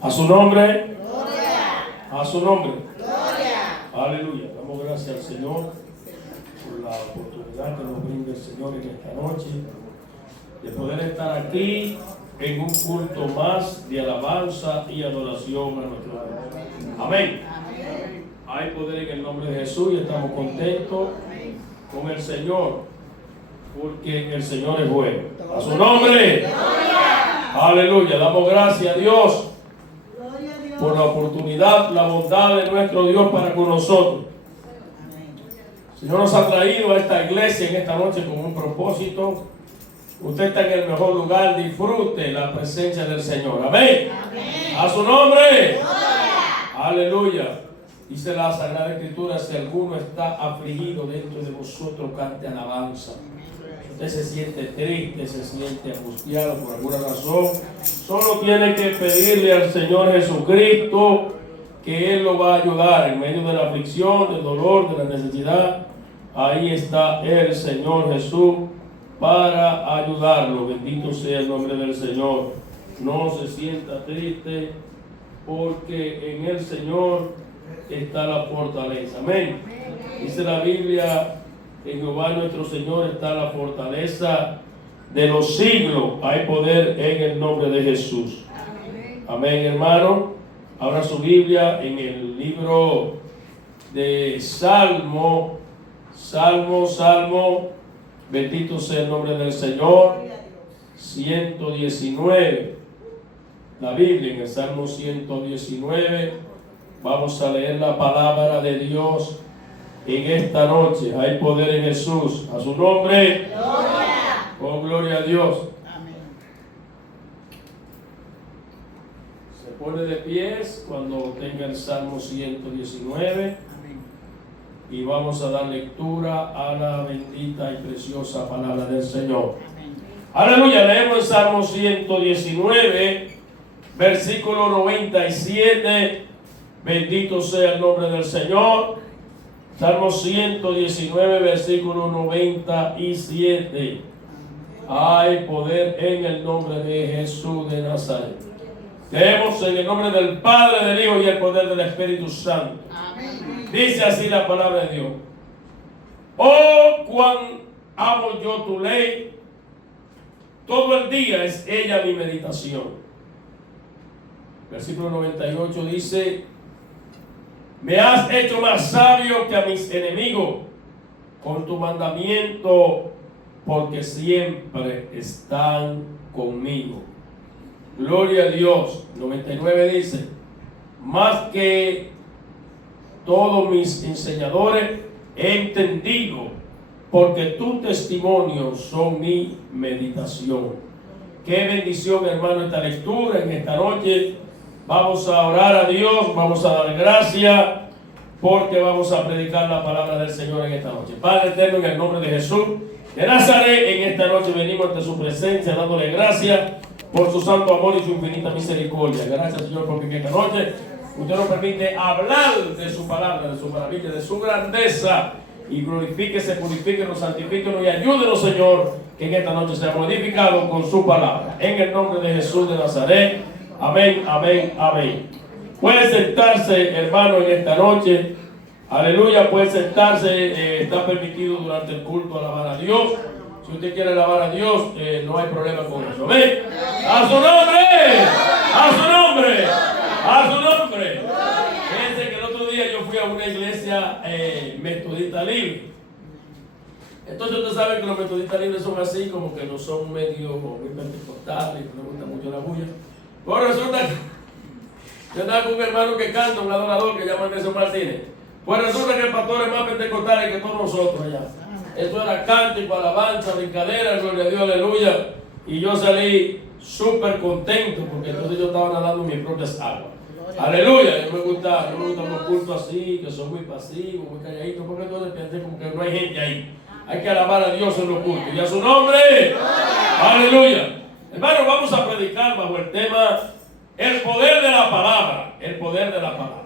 A su nombre. Gloria. A su nombre. Gloria. Aleluya. Damos gracias al Señor por la oportunidad que nos brinda el Señor en esta noche de poder estar aquí en un culto más de alabanza y adoración a nuestro Dios. Amén. Hay poder en el nombre de Jesús y estamos contentos con el Señor porque el Señor es bueno. A su nombre. Gloria. Aleluya. Damos gracias a Dios por la oportunidad, la bondad de nuestro Dios para con nosotros. El Señor nos ha traído a esta iglesia en esta noche con un propósito. Usted está en el mejor lugar, disfrute la presencia del Señor. Amén. Amén. A su nombre. Gloria. Aleluya. Dice la Sagrada Escritura, si alguno está afligido dentro de vosotros, cante alabanza. Usted se siente triste, se siente angustiado por alguna razón, solo tiene que pedirle al Señor Jesucristo que Él lo va a ayudar en medio de la aflicción, del dolor, de la necesidad. Ahí está el Señor Jesús para ayudarlo. Bendito sea el nombre del Señor. No se sienta triste porque en el Señor está la fortaleza. Amén. Dice la Biblia, en Jehová nuestro Señor está la fortaleza de los siglos. Hay poder en el nombre de Jesús. Amén, hermano. Abra su Biblia en el libro de Salmo. Bendito sea el nombre del Señor. 119. La Biblia en el Salmo 119. Vamos a leer la palabra de Dios en esta noche. Hay poder en Jesús. A su nombre. Gloria. Oh, gloria a Dios. Amén. Se pone de pies cuando tenga el Salmo 119. Amén. Y vamos a dar lectura a la bendita y preciosa palabra del Señor. Amén. Aleluya. Leemos el Salmo 119, versículo 97. Bendito sea el nombre del Señor. Salmo 119, versículo 97. Hay poder en el nombre de Jesús de Nazaret. Leemos en el nombre del Padre, del Hijo y el poder del Espíritu Santo. Amén. Dice así la palabra de Dios. Oh, cuán amo yo tu ley. Todo el día es ella mi meditación. Versículo 98 dice: me has hecho más sabio que a mis enemigos con tu mandamiento, porque siempre están conmigo. Gloria a Dios. 99 dice: más que todos mis enseñadores he entendido, porque tus testimonios son mi meditación. Qué bendición, hermano, esta lectura en esta noche. Vamos a orar a Dios, vamos a dar gracias, porque vamos a predicar la palabra del Señor en esta noche. Padre eterno, en el nombre de Jesús de Nazaret, en esta noche venimos ante su presencia, dándole gracias por su santo amor y su infinita misericordia. Gracias, Señor, porque en esta noche usted nos permite hablar de su palabra, de su maravilla, de su grandeza. Y glorifíquese, purifíquenos, santifíquenos y ayúdenos, Señor, que en esta noche sea modificado con su palabra. En el nombre de Jesús de Nazaret. Amén, amén, amén. Puede sentarse, hermano, en esta noche. Aleluya, puede sentarse. Está permitido durante el culto alabar a Dios. Si usted quiere alabar a Dios, no hay problema con eso. Amén. A su nombre. A su nombre. A su nombre. Fíjense que el otro día yo fui a una iglesia metodista libre. Entonces usted sabe que los metodistas libres son así, como que no son medio muy pentecostales, no les gusta mucho la bulla. Pues resulta que yo estaba con un hermano que canta, un adorador que llama Nelson Martínez. Pues resulta que el pastor es más pentecostal que todos nosotros allá. Esto era cántico, alabanza, brincadera, gloria a Dios, aleluya. Y yo salí súper contento porque entonces yo estaba nadando mis propias aguas. Aleluya, yo me gusta los cultos así, que son muy pasivos, muy calladitos, porque entonces pensé como que no hay gente ahí. Hay que alabar a Dios en los cultos. Y a su nombre. Aleluya. Hermanos, vamos a predicar bajo el tema el poder de la palabra. El poder de la palabra.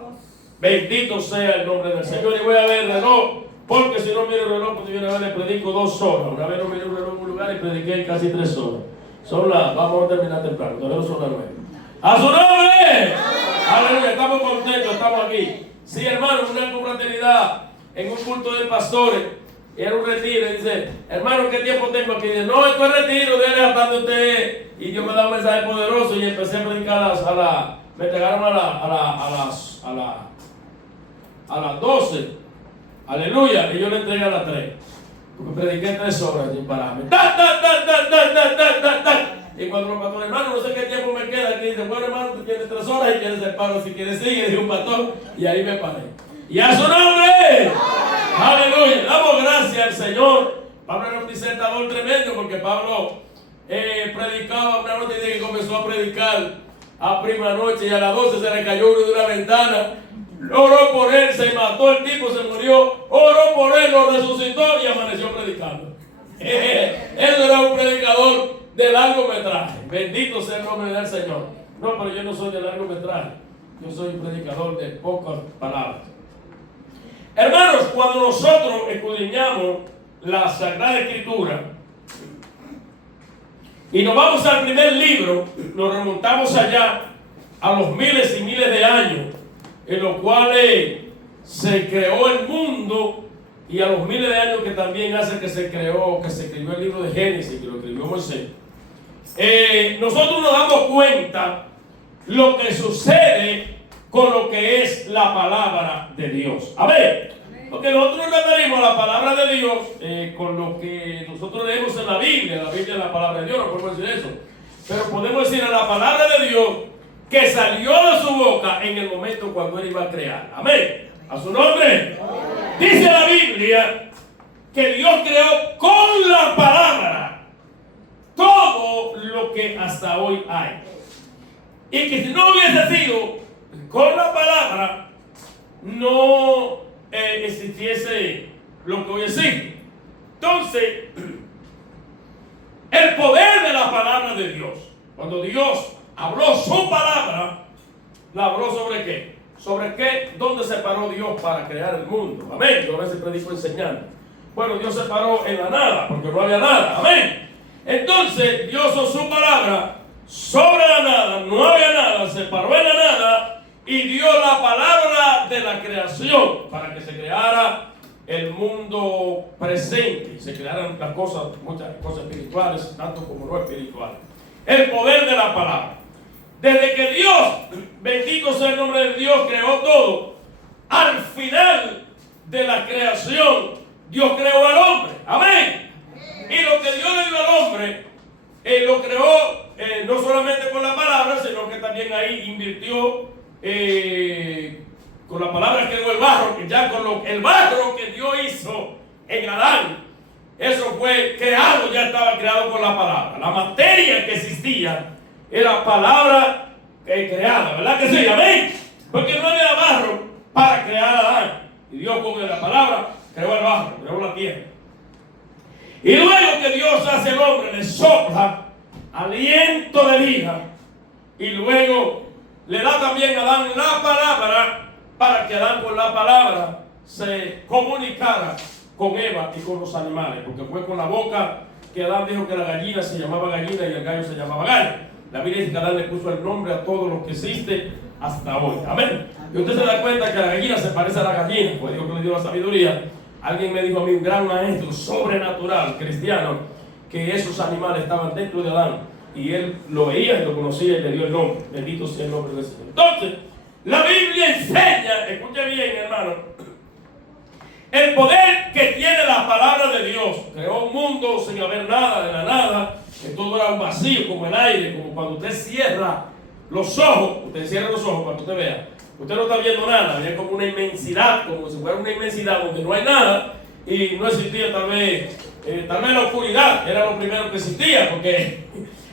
Bendito sea el nombre del Señor. Y voy a ver el reloj, porque si no miro el reloj, pues yo una vez le predico 2 horas. Una vez no miré el reloj en un lugar y prediqué casi 3 horas. Vamos a terminar temprano, todavía son las 9. ¡A su nombre! estamos contentos, estamos aquí. Sí, hermano, una confraternidad en un culto de pastores. Era un retiro y dice, hermano, ¿qué tiempo tengo aquí? Y dice, no, esto es retiro, déjale hasta de usted. Y Dios me da un mensaje poderoso y empecé a predicar me entregaron a las 12. Aleluya. Y yo le entregué a las 3. Porque prediqué 3 horas sin pararme. Y cuando los pastores, hermano, no sé qué tiempo me queda aquí, dice, bueno, hermano, tú tienes 3 horas y quieres el paro, si quieres sigue, dijo un pastor, y ahí me paré. Y a su nombre, aleluya, damos gracias al Señor. Pablo era un disertador tremendo, porque Pablo predicaba una noche que comenzó a predicar a prima noche, y a las 12 se le cayó uno de una ventana. Oró por él, se mató el tipo, se murió, oró por él, lo resucitó y amaneció predicando. Él era un predicador de largometraje. Bendito sea el nombre del Señor. No, pero yo no soy de largometraje. Yo soy un predicador de pocas palabras. Hermanos, cuando nosotros escudriñamos la Sagrada Escritura y nos vamos al primer libro, nos remontamos allá a los miles y miles de años en los cuales se creó el mundo, y a los miles de años que también hace que se escribió el libro de Génesis, que lo escribió Moisés. Nosotros nos damos cuenta lo que sucede con lo que es la palabra de Dios. A ver, porque nosotros nos referimos a la palabra de Dios con lo que nosotros leemos en la Biblia. La Biblia es la palabra de Dios, no podemos decir eso. Pero podemos decir a la palabra de Dios que salió de su boca en el momento cuando Él iba a crear. Amén. A su nombre. Dice la Biblia que Dios creó con la palabra todo lo que hasta hoy hay. Y que si no hubiese sido con la palabra, no existiese lo que hoy existe. Entonces, el poder de la palabra de Dios, cuando Dios habló su palabra, ¿la habló sobre qué? ¿Sobre qué? ¿Dónde se paró Dios para crear el mundo? Amén. Yo a veces predico enseñando. Bueno, Dios se paró en la nada, porque no había nada. Amén. Entonces, Dios usó su palabra sobre la nada, no había nada, se paró en la nada y dio la palabra de la creación para que se creara el mundo presente, se crearan las cosas, muchas cosas espirituales, tanto como no espirituales. El poder de la palabra. Desde que Dios, bendito sea el nombre de Dios, creó todo, al final de la creación, Dios creó al hombre. Amén. Y lo que Dios le dio al hombre, lo creó no solamente con la palabra, sino que también ahí invirtió con la palabra creó el barro, que ya con el barro que Dios hizo en Adán, eso fue creado, ya estaba creado con la palabra. La materia que existía era palabra creada, ¿verdad que sí? Amén. Porque no había barro para crear a Adán. Y Dios con la palabra creó el barro, creó la tierra. Y luego que Dios hace al hombre, le sopla aliento de vida. Y luego le da también a Adán la palabra para que Adán con la palabra se comunicara con Eva y con los animales. Porque fue con la boca que Adán dijo que la gallina se llamaba gallina y el gallo se llamaba gallo. La Biblia dice que Adán le puso el nombre a todo lo que existe hasta hoy. Amén. Y usted se da cuenta que la gallina se parece a la gallina, pues Dios que le dio la sabiduría. Alguien me dijo a mí, un gran maestro sobrenatural cristiano, que esos animales estaban dentro de Adán. Y él lo veía y lo conocía y le dio el nombre. Bendito sea el nombre del Señor. Entonces, la Biblia enseña, escuche bien, hermano, el poder que tiene la palabra de Dios. Creó un mundo sin haber nada, de la nada, que todo era un vacío, como el aire, como cuando usted cierra los ojos, para que usted vea. Usted no está viendo nada, es como una inmensidad, como si fuera una inmensidad donde no hay nada y no existía tal vez la oscuridad, era lo primero que existía, porque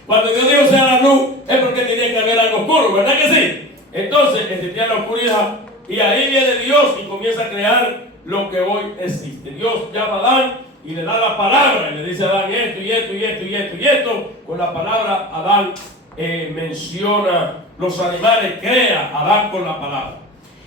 cuando Dios dijo sea la luz, es porque tenía que haber algo oscuro, ¿verdad que sí? Entonces existía la oscuridad y ahí viene Dios y comienza a crear lo que hoy existe. Dios llama a Adán y le da la palabra y le dice a Adán esto y esto y esto y esto y esto. Con la palabra Adán menciona los animales, crea Adán con la palabra.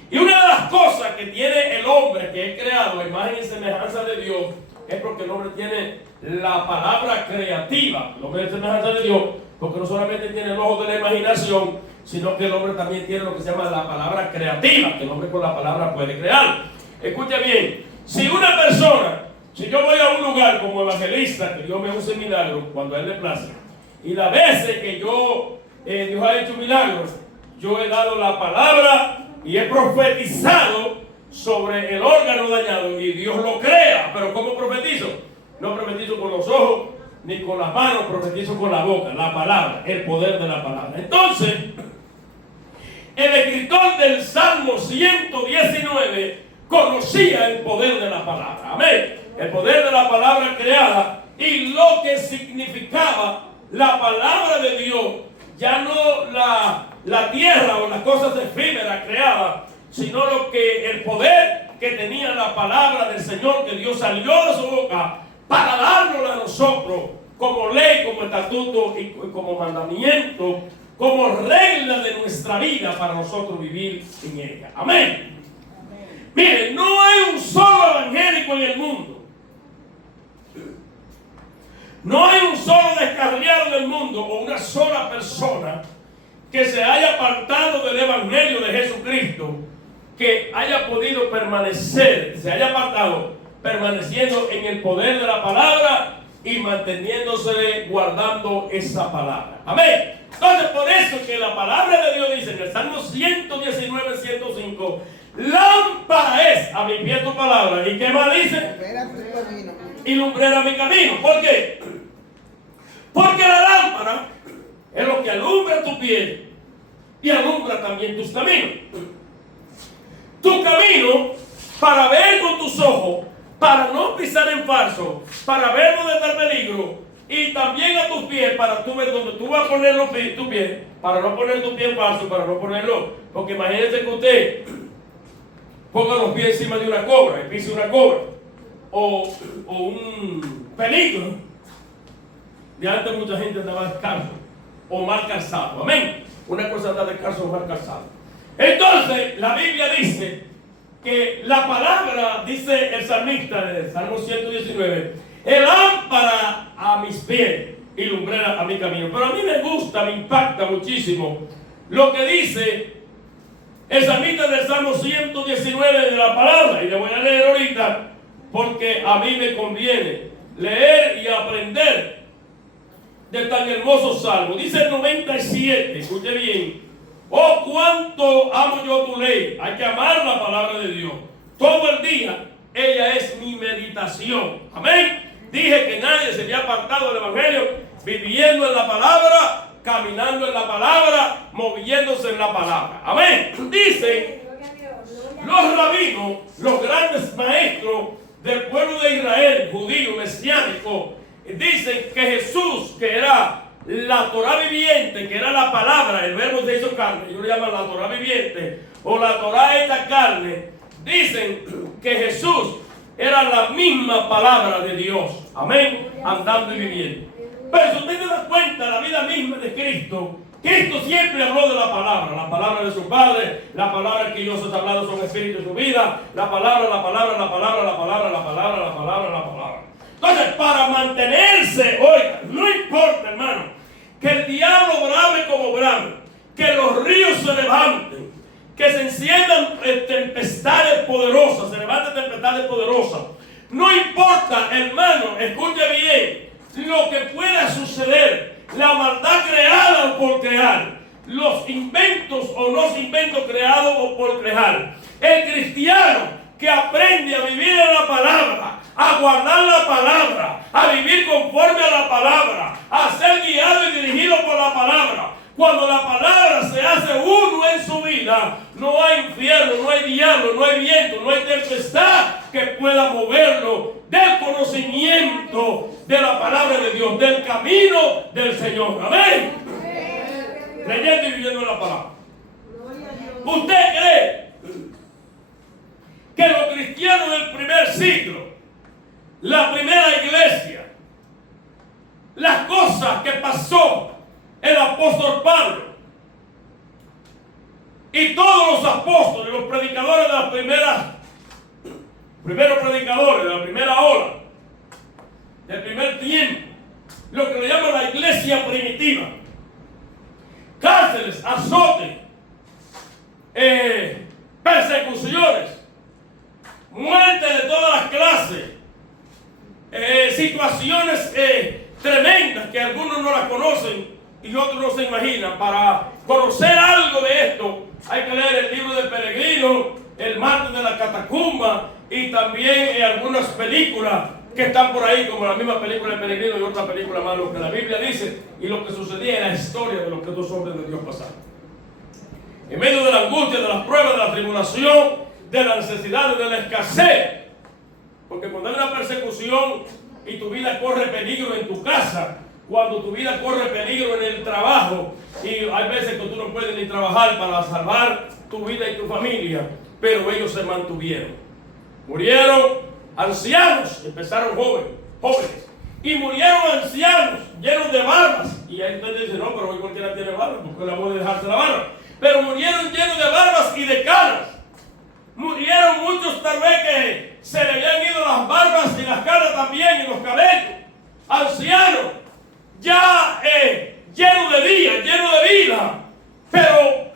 Y una de las cosas que tiene el hombre que es creado a imagen y semejanza de Dios es porque el hombre tiene la palabra creativa. El hombre es semejanza de Dios porque no solamente tiene el ojo de la imaginación, sino que el hombre también tiene lo que se llama la palabra creativa, que el hombre con la palabra puede crear. Escucha bien, si yo voy a un lugar como evangelista, que Dios me use milagros cuando a Él le place, y las veces que Dios ha hecho milagros, yo he dado la palabra y he profetizado sobre el órgano dañado y Dios lo crea. Pero ¿cómo profetizo? No profetizo con los ojos ni con las manos, profetizo con la boca, la palabra, el poder de la palabra. Entonces, el escritor del Salmo 119 conocía el poder de la palabra. Amén. El poder de la palabra creada y lo que significaba la palabra de Dios, ya no la tierra o las cosas efímeras creadas, sino el poder que tenía la palabra del Señor, que Dios salió de su boca para dárnosla a nosotros como ley, como estatuto y como mandamiento, como regla de nuestra vida para nosotros vivir en ella. Amén. Miren, no hay un solo evangélico en el mundo. No hay un solo descarriado en el mundo o una sola persona que se haya apartado del evangelio de Jesucristo, que haya podido permanecer, se haya apartado permaneciendo en el poder de la palabra y manteniéndose guardando esa palabra. Amén. Entonces, por eso que la palabra de Dios dice en el Salmo 119, 105, lámpara es a mi pie tu palabra. ¿Y qué más dice? Y lumbrera mi camino. ¿Por qué? Porque la lámpara es lo que alumbra tu pie y alumbra también tus caminos. Tu camino para ver con tus ojos, para no pisar en falso, para ver dónde está el peligro, y también a tus pies para tú ver dónde tú vas a poner tus pies, para no poner tu pie en falso, para no ponerlo. Porque imagínese que usted ponga los pies encima de una cobra y pise una cobra o un peligro. De antes mucha gente andaba descalzo o mal calzado. Amén. Una cosa anda descalzo o mal calzado. Entonces la Biblia dice que la palabra, dice el salmista del Salmo 119, es lámpara a mis pies y lumbrera a mi camino. Pero a mí me gusta, me impacta muchísimo lo que dice el salmista del Salmo 119 de la palabra. Y le voy a leer ahorita porque a mí me conviene leer y aprender de tan hermoso salmo. Dice el 97, escuche bien. Oh, cuánto amo yo tu ley. Hay que amar la palabra de Dios. Todo el día, ella es mi meditación. Amén. Dije que nadie se había apartado del evangelio, viviendo en la palabra, caminando en la palabra, moviéndose en la palabra. Amén. Dicen los rabinos, los grandes maestros del pueblo de Israel, judío, mesiánico, dicen que Jesús, que era la Torah viviente, que era la palabra, el verbo se hizo carne, ellos le llaman la Torah viviente, o la Torah hecha carne, dicen que Jesús era la misma palabra de Dios, amén, andando y viviendo. Pero si usted se da cuenta, la vida misma de Cristo, Cristo siempre habló de la palabra de su Padre, la palabra que Dios ha hablado son espíritu de su vida, la palabra. Entonces, para mantenerse, oiga, no importa, hermano, que el diablo brame como brame, que los ríos se levanten, que se enciendan tempestades poderosas, se levanten tempestades poderosas. No importa, hermano, escuche bien, lo que pueda suceder, la maldad creada o por crear, los inventos o los inventos creados o por crear. El cristiano que aprende a vivir en la palabra, a guardar la palabra, a vivir conforme a la palabra, a ser guiado y dirigido por la palabra. Cuando la palabra se hace uno en su vida, no hay infierno, no hay diablo, no hay viento, no hay tempestad que pueda moverlo del conocimiento de la palabra de Dios, del camino del Señor. Amén. Creyendo y viviendo en la palabra. ¿Usted cree que los cristianos del primer siglo, la primera iglesia, las cosas que pasó el apóstol Pablo y todos los apóstoles, los predicadores de la primeros predicadores de la primera ola, del primer tiempo, lo que le llaman la iglesia primitiva, casi cárceles, azotes, persecuciones, muerte de todas las clases, situaciones tremendas que algunos no las conocen y otros no se imaginan. Para conocer algo de esto hay que leer el libro del Peregrino, el Martes de la Catacumba y también algunas películas que están por ahí, como la misma película del Peregrino y otra película más, lo que la Biblia dice y lo que sucedía en la historia de los que dos hombres de Dios pasaron. En medio de la angustia, de las pruebas, de la tribulación, de la necesidad, de la escasez, porque cuando hay una persecución y tu vida corre peligro en tu casa, cuando tu vida corre peligro en el trabajo, y hay veces que tú no puedes ni trabajar para salvar tu vida y tu familia, pero ellos se mantuvieron. Murieron ancianos, empezaron jóvenes, y murieron ancianos llenos de barbas. Y ahí usted dice, no, pero hoy cualquiera tiene barba, porque la puede dejarse la barba. Pero murieron llenos de barbas y de canas. Murieron muchos tal vez que se le habían ido las barbas y las canas también, y los cabellos. Ancianos, ya llenos de día, llenos de vida, pero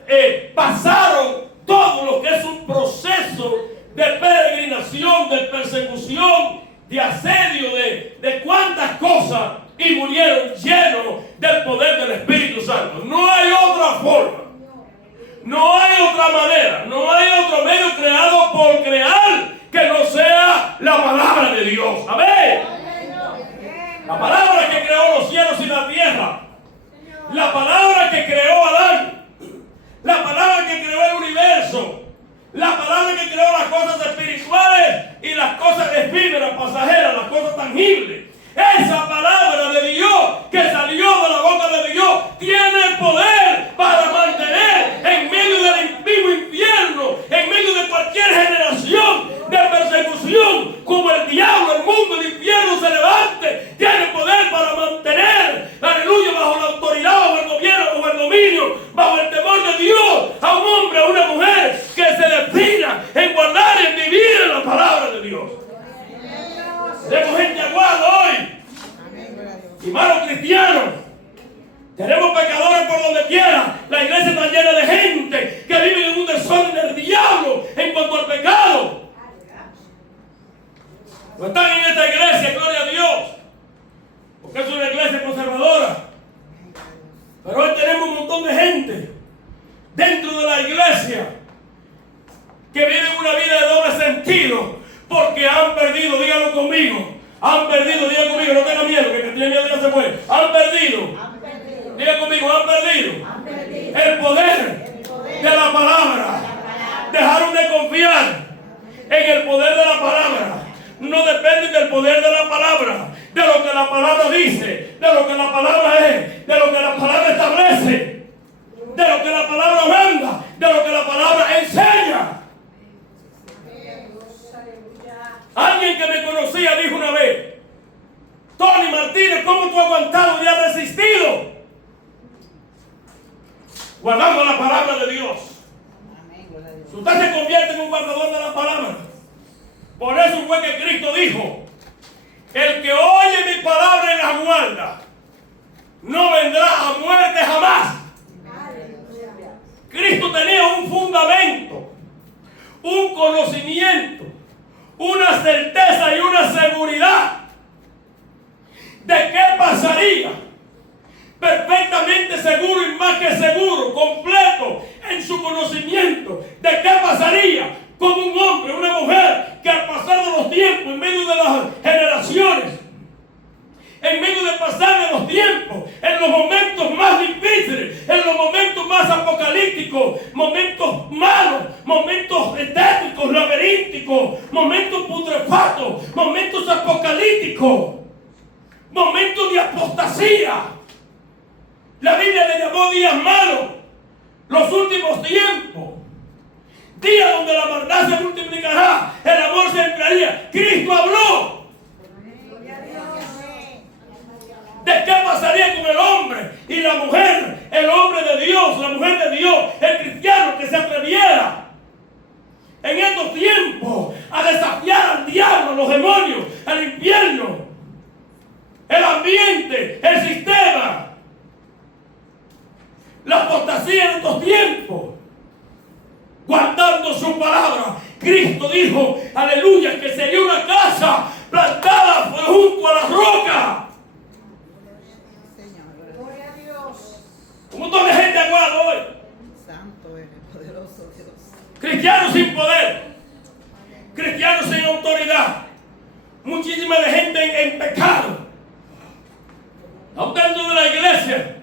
pasaron todo lo que es un proceso de peregrinación, de persecución, de asedio, de cuantas cosas, y murieron llenos del poder del Espíritu Santo. No hay otra forma, no hay otra manera, no hay otro medio creado por crear que no sea la palabra de Dios. Amén. La palabra que creó los cielos y la tierra, la palabra que creó a Adán, la palabra que creó el universo, la palabra que creó las cosas espirituales y las cosas efímeras, pasajeras, las cosas tangibles. Esa palabra de Dios que salió de la boca de Dios tiene poder para mantener en medio del vivo infierno, en medio de cualquier generación de persecución, como el diablo, el mundo, el infierno se levante, tiene poder para mantener, aleluya, bajo la autoridad, bajo el gobierno, bajo el dominio, bajo el temor de Dios, a un hombre, a una mujer que se defina en guardar y en vivir en la palabra de Dios. Tenemos gente aguada hoy, y malos cristianos. Tenemos pecadores por donde quiera. La iglesia está llena de gente que vive en un desorden del diablo en cuanto al pecado. No están en esta iglesia, gloria a Dios, porque es una iglesia conservadora. Pero hoy tenemos un montón de gente dentro de la iglesia que viven una vida de doble sentido, porque han perdido, díganlo conmigo, han perdido, digan conmigo, no tengan miedo, que el que tiene miedo ya se muere. Han perdido, digan conmigo, han perdido el poder de la palabra. Dejaron de confiar en el poder de la palabra. No dependen del poder de la palabra, de lo que la palabra dice, de lo que la palabra es, de lo que la palabra establece, de lo que la palabra manda, de lo que la palabra enseña. Alguien que me conocía dijo una vez: Tony Martínez, ¿cómo tú has aguantado y has resistido? Guardando la palabra de Dios. Si usted se convierte en un guardador de la palabra, por eso fue que Cristo dijo: el que oye mi palabra y la guarda, no vendrá a muerte jamás. Cristo tenía un fundamento, un conocimiento, una certeza y una seguridad de qué pasaría. Perfectamente seguro y más que seguro, completo en su conocimiento de qué pasaría con un hombre, una mujer que al pasar de los tiempos, en medio de las generaciones, en medio de pasar de los tiempos, en los momentos más difíciles, en los momentos más apocalípticos, momentos malos, momentos tétricos, laberínticos, momentos putrefactos, momentos apocalípticos, momentos de apostasía. La Biblia le llamó días malos, los últimos tiempos, días donde la maldad se multiplicará, el amor se enfriaría. Cristo habló de qué pasaría con el hombre y la mujer, el hombre de Dios, la mujer de Dios, el cristiano que se atreviera en estos tiempos a desafiar al diablo, a los demonios, al infierno, el ambiente, el sistema. La apostasía guardando su palabra. Cristo dijo, aleluya, que sería una casa plantada junto a la roca. Gloria a Dios. Un montón de gente aguada hoy. Santo eres, poderoso Dios. Cristianos sin poder. Cristianos sin autoridad. Muchísima de gente en pecado. Aún dentro de la iglesia.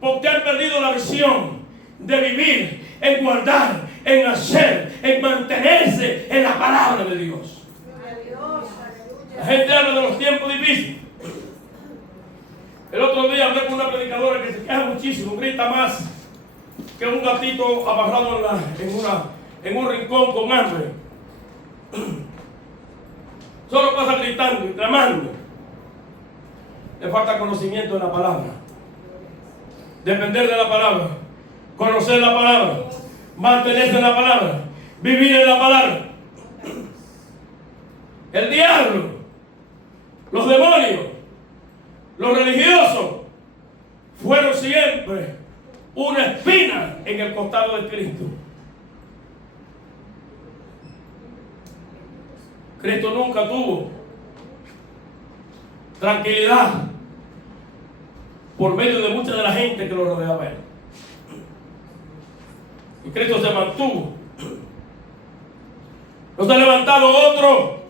Porque han perdido la visión de vivir, en guardar, en hacer, en mantenerse en la palabra de Dios. Gloria a Dios. Aleluya. La gente habla de los tiempos difíciles. El otro día hablé con una predicadora que se queja muchísimo, grita más que un gatito amarrado en un rincón con hambre. Solo pasa gritando y clamando. Le falta conocimiento de la palabra. Depender de la palabra. Conocer la palabra. Mantenerse en la palabra. Vivir en la palabra. El diablo, los demonios, los religiosos fueron siempre una espina en el costado de Cristo. Cristo nunca tuvo tranquilidad por medio de mucha de la gente que lo rodeaba a él. Y Cristo se mantuvo. No se ha levantado otro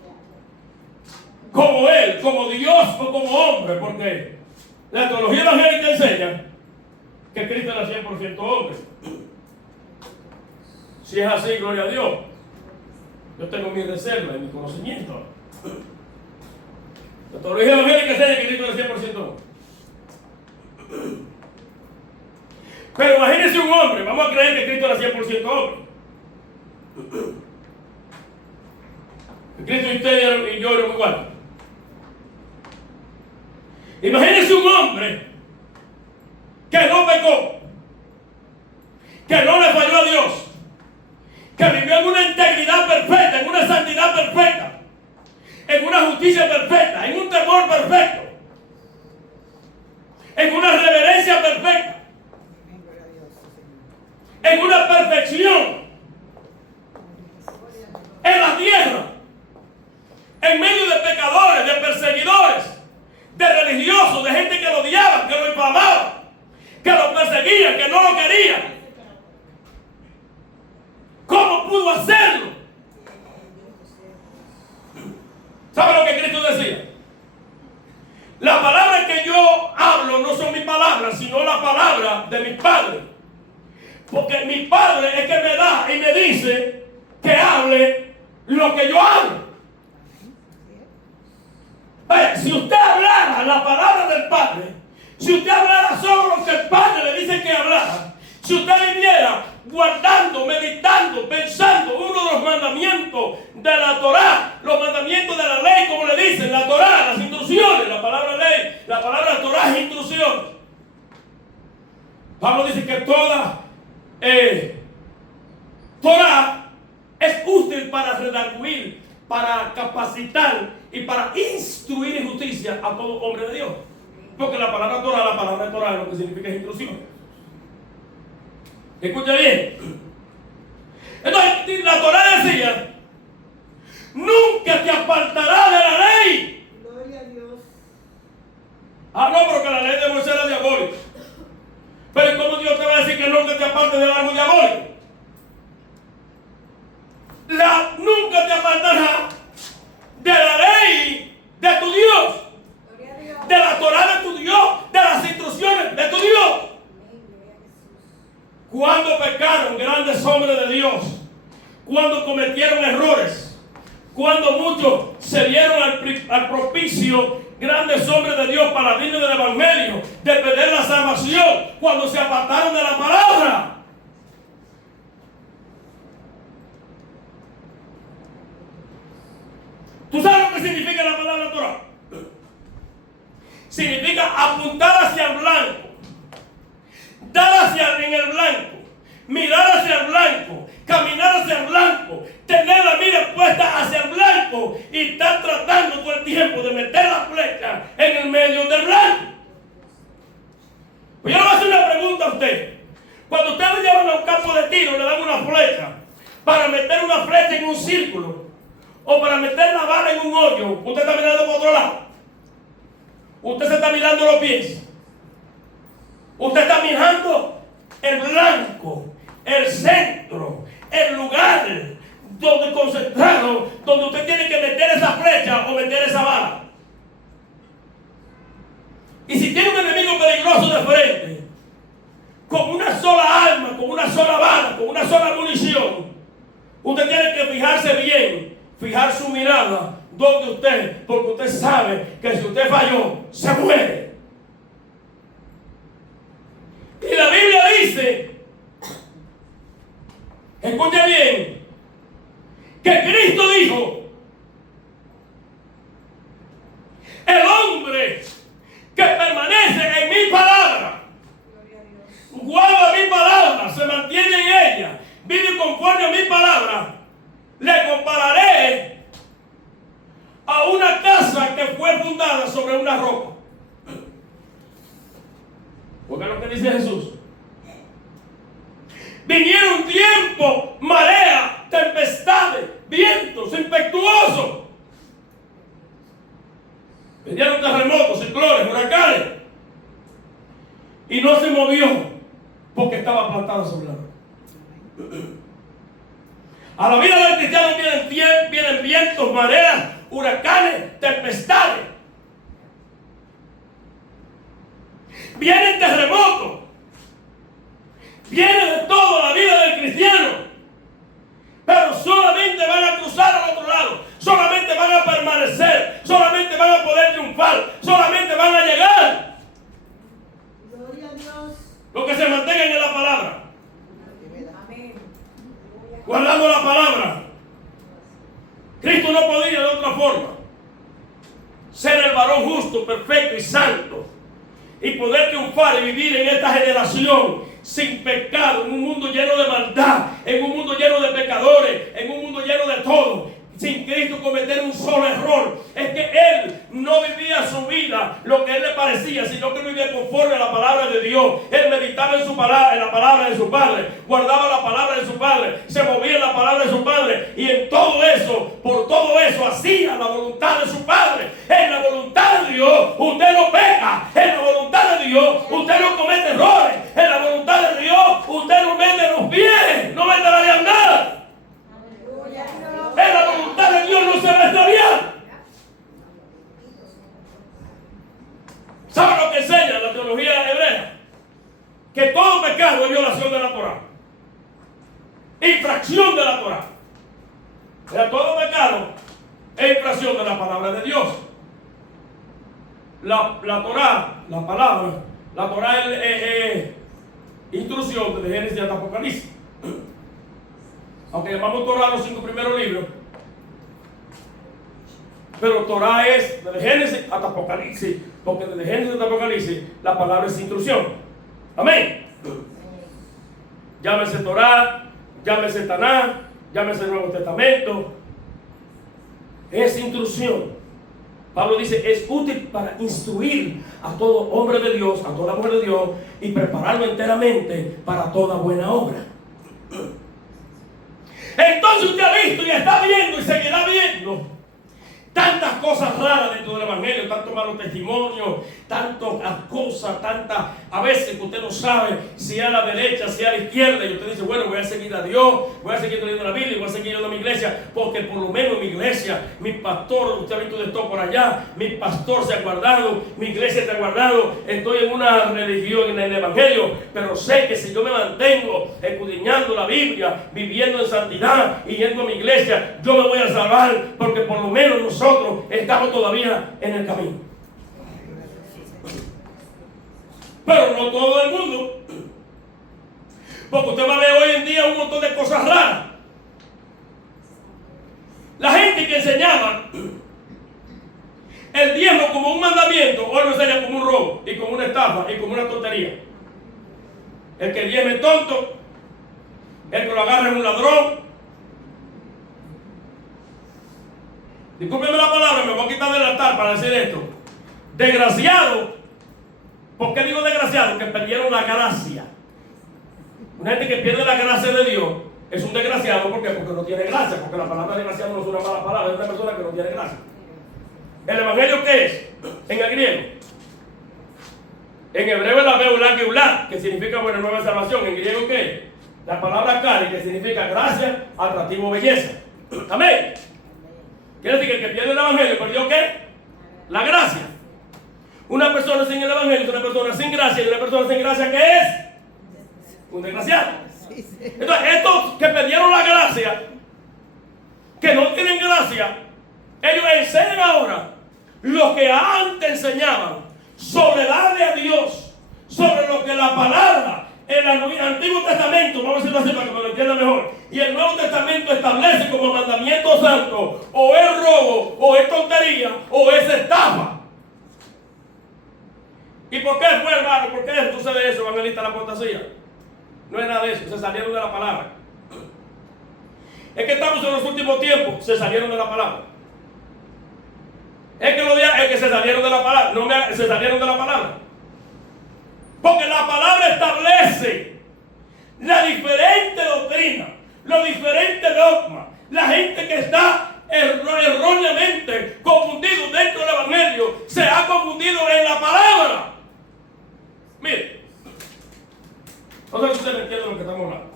como él, como Dios o como hombre, porque la teología evangélica enseña que Cristo era 100% hombre. Si es así, gloria a Dios. Yo tengo mi reserva y mi conocimiento. La teología evangélica enseña que Cristo era 100% hombre. Pero imagínense un hombre, vamos a creer que Cristo era 100% hombre. Que Cristo y usted y yo éramos iguales. Imagínense un hombre que no pecó, que no le falló a Dios, que vivió en una integridad perfecta, en una santidad perfecta, en una justicia perfecta, en un temor perfecto, en una reverencia perfecta, en una perfección en la tierra, en medio de pecadores, de perseguidores, de religiosos, de gente que lo odiaba, que lo infamaba, que lo perseguía, que no lo quería. ¿Cómo pudo hacerlo? ¿Sabe lo que Cristo decía? Las palabras que yo hablo no son mis palabras, sino la palabra de mi Padre. Porque mi Padre es que me da y me dice que hable lo que yo hablo. Si usted hablara la palabra del Padre, si usted hablara solo lo que el Padre le dice que hablara, si usted viviera guardando, meditando, pensando uno de los mandamientos de la Torá, los mandamientos de la ley, como le dicen, la Torá, las instrucciones, la palabra ley, la palabra Torá es instrucción. Pablo dice que toda Torá es útil para redarguir, para capacitar y para instruir en justicia a todo hombre de Dios. Porque la palabra Torá lo que significa es instrucción. Escucha bien. Entonces la Torá decía: nunca te apartarás de la ley. Gloria a Dios. Ah, no, porque la ley de Moisés era diabólica. Pero ¿cómo Dios te va a decir que nunca te apartes del árbol diabólico? Nunca te apartarás de la ley de tu Dios, Gloria a Dios. de la Torá de tu Dios, de las instrucciones de tu Dios. Cuando pecaron grandes hombres de Dios, cuando cometieron errores, cuando muchos se dieron al propicio, grandes hombres de Dios, paladines del Evangelio, de perder la salvación, cuando se apartaron de la palabra. ¿Tú sabes lo que significa la palabra Torah? Significa apuntar hacia el blanco, dar en el blanco, mirar hacia el blanco, caminar hacia el blanco, tener la mira puesta hacia el blanco y estar tratando todo el tiempo de meter la flecha en el medio del blanco. Pues yo le voy a hacer una pregunta a usted. Cuando usted lo llevan a un campo de tiro, le dan una flecha para meter una flecha en un círculo o para meter la bala en un hoyo, usted está mirando por otro lado. Usted se está mirando los pies. Usted está mirando el blanco, el centro, el lugar donde concentrado, donde usted tiene que meter esa flecha o meter esa bala. Y si tiene un enemigo peligroso de frente, con una sola arma, con una sola bala, con una sola munición, usted tiene que fijarse bien, fijar su mirada donde usted, porque usted sabe que si usted falló, se muere. Y la Biblia dice, escuche bien, que Cristo dijo, el hombre que permanece en mi palabra, guarda mi palabra, se mantiene en ella, vive conforme a mi palabra, le compararé a una casa que fue fundada sobre una roca. Porque es lo que dice Jesús. Vinieron tiempos, marea, tempestades, vientos impetuosos. Vinieron terremotos, ciclones, huracanes. Y no se movió porque estaba plantada sobre la roca. A la vida del cristiano vienen vientos, mareas, huracanes, tempestades. Vienen terremotos. Viene de todo la vida del cristiano. Pero solamente van a cruzar al otro lado. Solamente van a permanecer. Solamente van a poder triunfar. Solamente van a llegar. Gloria a Dios. Los que se mantengan en la palabra. Amén. Guardando la palabra. Cristo no podía de otra forma ser el varón justo, perfecto y santo, y poder triunfar y vivir en esta generación sin pecado, en un mundo lleno de maldad, en un mundo lleno de pecadores, en un mundo lleno de todo. Sin Cristo cometer un solo error. Es que Él no vivía su vida lo que Él le parecía, sino que vivía conforme a la palabra de Dios. Él meditaba en su palabra, en la palabra de su Padre, guardaba la palabra de su Padre, se movía en la palabra de su Padre, y en todo eso, por todo eso, hacía la voluntad de su Padre. En la voluntad de Dios usted no peca. En la voluntad de Dios usted no comete errores. En la voluntad de Dios usted no mete los pies, no mete la diagonal. En la voluntad de Dios no se va a extraviar. ¿Sabe lo que enseña la teología hebrea? Que todo pecado es violación de la Torah, infracción de la Torah. O sea, todo pecado es infracción de la palabra de Dios. La Torah, la palabra, la Torah es instrucción desde Génesis hasta Apocalipsis. Aunque llamamos Torah los 5 primeros libros, pero Torah es desde Génesis hasta Apocalipsis, porque desde Génesis hasta Apocalipsis la palabra es instrucción. Amén. Llámese Torah, llámese Tanakh, llámese Nuevo Testamento, es instrucción. Pablo dice, es útil para instruir a todo hombre de Dios, a toda mujer de Dios, y prepararlo enteramente para toda buena obra. Entonces usted ha visto y está viendo y seguirá viendo tantas cosas raras dentro del Evangelio, tantos malos testimonios, tantas cosas, a veces que usted no sabe si a la derecha, si a la izquierda, y usted dice, bueno, voy a seguir a Dios, voy a seguir leyendo la Biblia, voy a seguir yendo a mi iglesia, porque por lo menos mi iglesia, mi pastor, usted ha visto de todo por allá, mi pastor se ha guardado, mi iglesia se ha guardado, estoy en una religión en el Evangelio, pero sé que si yo me mantengo escudriñando la Biblia, viviendo en santidad y yendo a mi iglesia, yo me voy a salvar, porque por lo menos nosotros estamos todavía en el camino. Pero no todo el mundo, porque usted va a ver hoy en día un montón de cosas raras. La gente que enseñaba el diezmo como un mandamiento, hoy lo enseña como un robo y como una estafa y como una tontería. El que diezme es tonto, el que lo agarra es un ladrón. Discúlpeme la palabra, me voy a quitar del altar para decir esto. Desgraciado. ¿Por qué digo desgraciado? Que perdieron la gracia. Una gente que pierde la gracia de Dios es un desgraciado. ¿Por qué? Porque no tiene gracia. Porque la palabra desgraciado no es una mala palabra, es una persona que no tiene gracia. ¿El evangelio qué es? En el griego. En hebreo es la beulá geulá, que significa buena nueva salvación. ¿En griego qué es? La palabra cari, que significa gracia, atractivo, belleza. Amén. Quiere decir que el que pierde el evangelio perdió ¿qué? La gracia. Una persona sin el evangelio es una persona sin gracia, y una persona sin gracia ¿qué es? Un desgraciado. Entonces estos que perdieron la gracia, que no tienen gracia, ellos enseñan ahora lo que antes enseñaban sobre darle a Dios, sobre lo que la palabra en el Antiguo Testamento, vamos a decirlo así para que me lo entienda mejor, y el Nuevo Testamento establece como mandamiento santo, o es robo, o es tontería, o es estafa. ¿Y por qué fue, hermano? ¿Por qué sucede eso, evangelista, la apostasía? No es nada de eso, se salieron de la palabra. Es que estamos en los últimos tiempos, se salieron de la palabra. Es que se salieron de la palabra, se salieron de la palabra. Porque la palabra establece la diferente doctrina, los diferentes dogmas. La gente que está erróneamente confundido dentro del evangelio se ha confundido en la palabra. Mire, no sé si usted me entiende lo que estamos hablando.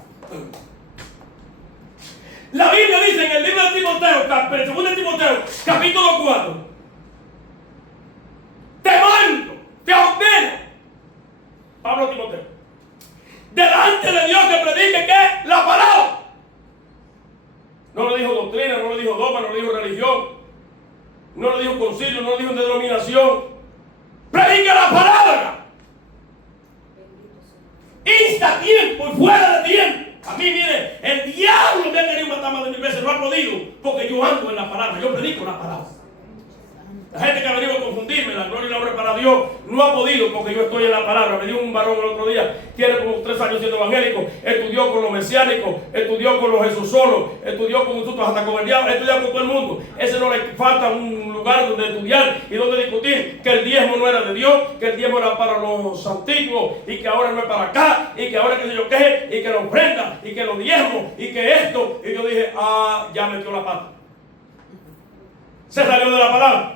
La Biblia dice en el libro de Timoteo, segundo de Timoteo, capítulo 4, te mando, te ordeno, Pablo a Timoteo, delante de Dios que predique ¿qué? La palabra. No le dijo doctrina, no le dijo dogma, no le dijo religión, no le dijo concilio, no le dijo denominación. Predica la palabra. Insta a tiempo y fuera de tiempo. A mí, mire, el diablo me ha querido matar más de 1000 veces, no ha podido, porque yo ando en la palabra, yo predico la palabra. La gente que ha venido a confundirme, la gloria y la honra para Dios, no ha podido porque yo estoy en la palabra. Me dio un varón el otro día, tiene como 3 años siendo evangélico, estudió con los mesiánicos, estudió con los Jesús solos, estudió con nosotros hasta con el diablo, estudió con todo el mundo. Ese no le falta un lugar donde estudiar y donde discutir que el diezmo no era de Dios, que el diezmo era para los antiguos y que ahora no es para acá, y que ahora que sé yo qué, y que la ofrenda, y que los diezmos, y que esto. Y yo dije, ya metió la pata. Se salió de la palabra.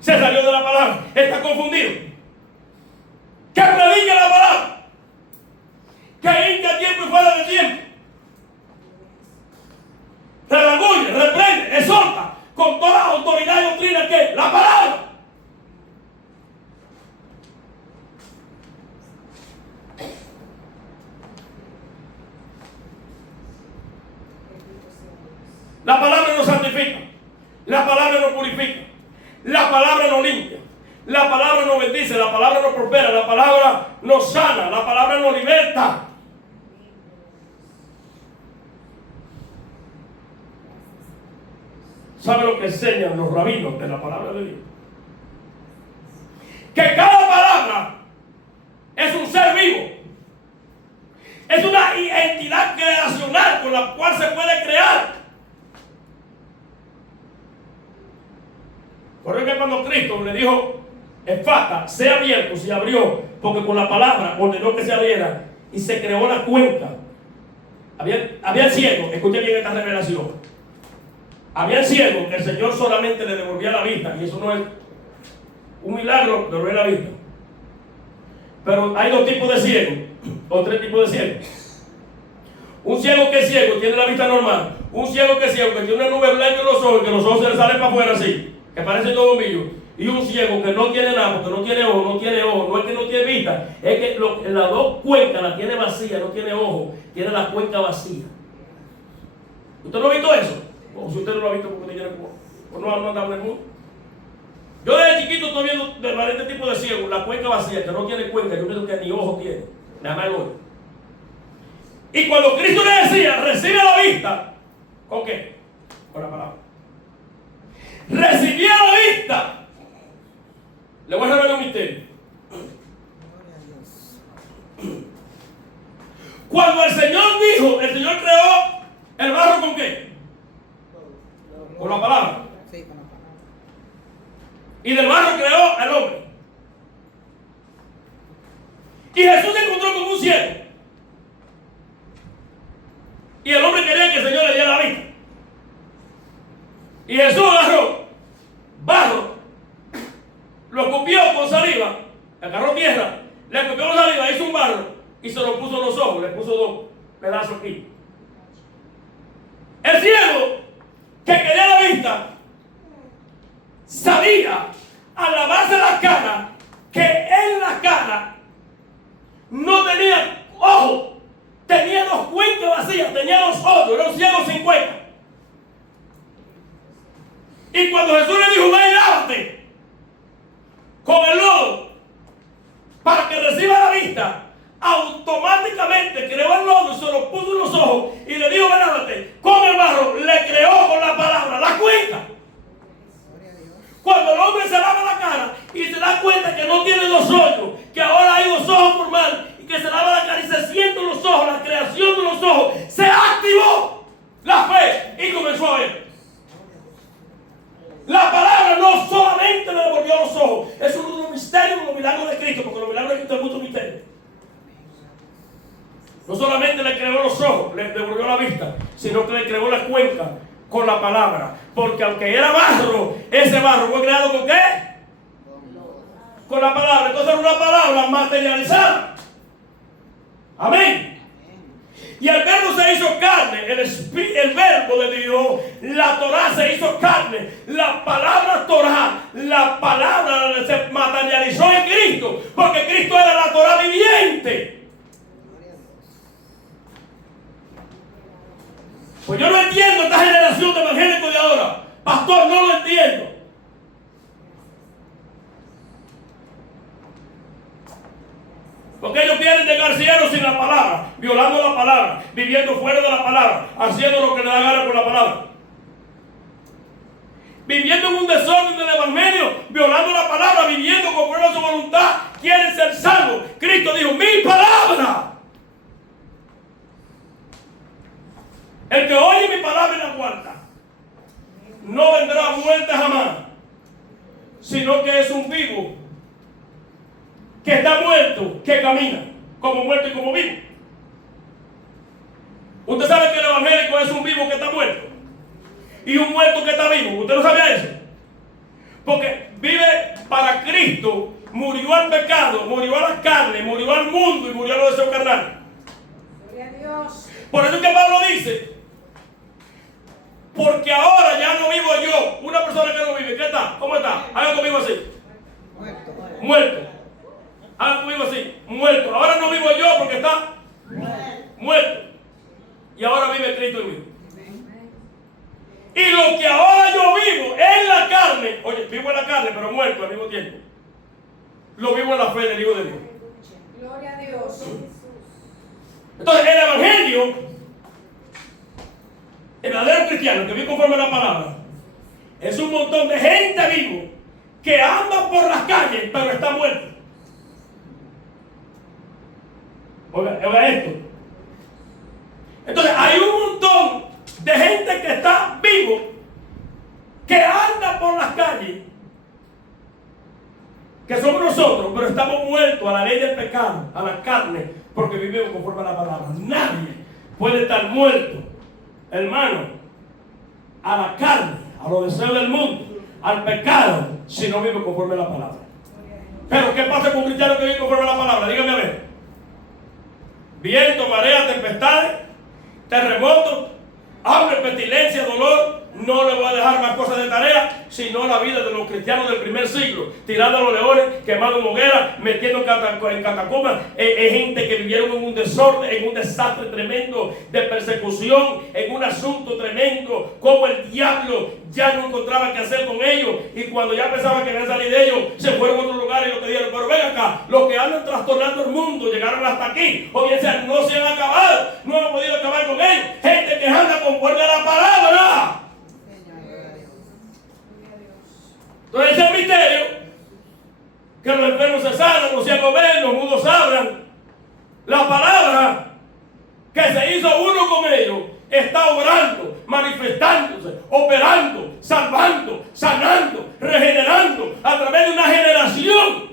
Se salió de la palabra, está confundido. Que predique la palabra, que inste a tiempo y fuera de tiempo, redarguye, reprende, exhorta con toda la autoridad y doctrina que la palabra. La palabra nos santifica, la palabra nos purifica, la palabra nos limpia, la palabra nos bendice, la palabra nos prospera, la palabra nos sana, la palabra nos liberta. ¿Sabe lo que enseñan los rabinos de la palabra de Dios? Que cada palabra es un ser vivo, es una entidad creacional con la cual se puede crear. Por eso que cuando Cristo le dijo, Efata, sea abierto, se abrió, porque con la palabra ordenó que se abriera y se creó la cuenca. Había ciegos, escuche bien esta revelación. Había ciegos que el Señor solamente le devolvía la vista, y eso no es un milagro, devolver la vista. Pero hay 2 tipos de ciegos, o 3 tipos de ciegos. Un ciego que es ciego tiene la vista normal. Un ciego que es ciego que tiene una nube blanca en los ojos, que los ojos se le salen para afuera así, que parece todo bombillo. Y un ciego que no tiene nada, porque no tiene ojo, no es que no tiene vista, es que las 2 cuencas las tiene vacía, no tiene ojo, tiene la cuenca vacía. ¿Usted no ha visto eso? O si usted no lo ha visto, porque tiene o no ha andado en el mundo. Yo desde chiquito estoy viendo de diferentes tipos de ciegos, la cuenca vacía, que no tiene cuenca, yo pienso que ni ojo tiene, nada más el ojo. Y cuando Cristo le decía, recibe la vista, ¿con qué? Con la palabra. Recibía la vista. Le voy a revelar un misterio. Cuando el Señor dijo, el Señor creó el barro ¿con qué? Con la palabra. Sí, con la palabra. Y del barro creó al hombre. Y Jesús dijo ciego. Y el hombre quería que el Señor le diera la vista. Y Jesús agarró barro, lo escupió con saliva, agarró tierra, le escupió con saliva, hizo un barro y se lo puso en los ojos, le puso 2 pedazos aquí. El ciego que quería la vista sabía al lavarse la cara que en la cara no tenía ojos, tenía 2 cuencas vacías, tenía 2 ojos, era un ciego sin cuenca. Y cuando Jesús le dijo, ve y lávate con el lodo para que reciba la vista, automáticamente creó el lodo y se lo puso en los ojos y le dijo, ve, lávate con el barro, le creó con la palabra la cuenca. Cuando el hombre se lava la cara y se da cuenta que no tiene 2 hoyos, que ahora hay 2 ojos por mal, y que se lava la cara y se sienten los ojos, la creación de los ojos, se activó la fe y comenzó a ver. La palabra no solamente le devolvió los ojos, es uno de los misterios, de los milagros de Cristo, porque los milagros de Cristo es mucho misterio. No solamente le creó los ojos, le devolvió la vista, sino que le creó la cuenca con la palabra. Porque aunque era barro, ese barro fue creado ¿con qué? Con la palabra. Entonces era una palabra materializada. Amén. Y el verbo se hizo carne, el verbo de Dios, la Torah se hizo carne, la palabra Torah, la palabra se materializó en Cristo, porque Cristo era la Torah viviente. Pues yo no entiendo esta generación de evangélicos de ahora, pastor, no lo entiendo. Porque ellos quieren llegar cielo sin la palabra, violando la palabra, viviendo fuera de la palabra, haciendo lo que le da gana con la palabra. Viviendo en un desorden del evangelio, violando la palabra, viviendo conforme a su voluntad, quieren ser salvos. Cristo dijo, mi palabra. El que oye mi palabra y la guarda, no vendrá a muerte jamás, sino que es un vivo que está muerto, que camina como muerto y como vivo. Usted sabe que el evangélico es un vivo que está muerto y un muerto que está vivo. ¿Usted no sabía eso? Porque vive para Cristo, murió al pecado, murió a la carne, murió al mundo y murió a los deseos carnales. Gloria a Dios. Por eso es que Pablo dice, porque ahora ya no vivo yo. Una persona que no vive, ¿qué está? ¿Cómo está? Haga conmigo así. Muerto. Haga conmigo así. Muerto. Ahora no vivo yo porque está muerto. Y ahora vive Cristo en mí. Y lo que ahora yo vivo en la carne, oye, vivo en la carne, pero muerto al mismo tiempo. Lo vivo en la fe del Hijo de Dios. Gloria a Dios. Entonces, el evangelio, el verdadero cristiano que vive conforme a la palabra, es un montón de gente vivo que anda por las calles, pero está muerto. Oiga esto. Entonces, hay un montón de gente que está vivo, que anda por las calles, que somos nosotros, pero estamos muertos a la ley del pecado, a la carne, porque vivimos conforme a la palabra. Nadie puede estar muerto, hermano, a la carne, a los deseos del mundo, al pecado, si no vive conforme a la palabra. Pero ¿qué pasa con un cristiano que vive conforme a la palabra? Dígame a ver. Viento, marea, tempestades, terremotos, hambre, pestilencia, dolor. No le voy a dejar más cosas de tarea, sino la vida de los cristianos del primer siglo, tirando a los leones, quemando en hoguera, metiendo en catacumbas, gente que vivieron en un desorden, en un desastre tremendo de persecución, en un asunto tremendo, como el diablo ya no encontraba qué hacer con ellos, y cuando ya pensaban que habían salido de ellos, se fueron a otro lugar y lo que dijeron, pero ven acá, los que andan trastornando el mundo llegaron hasta aquí, o bien sea, no se han acabado, no han podido acabar con ellos, gente que anda conforme a la palabra. Entonces ese es el misterio, que los enfermos se sanan, los ciegos ven, los mudos hablan. La palabra que se hizo uno con ellos está obrando, manifestándose, operando, salvando, sanando, regenerando a través de una generación.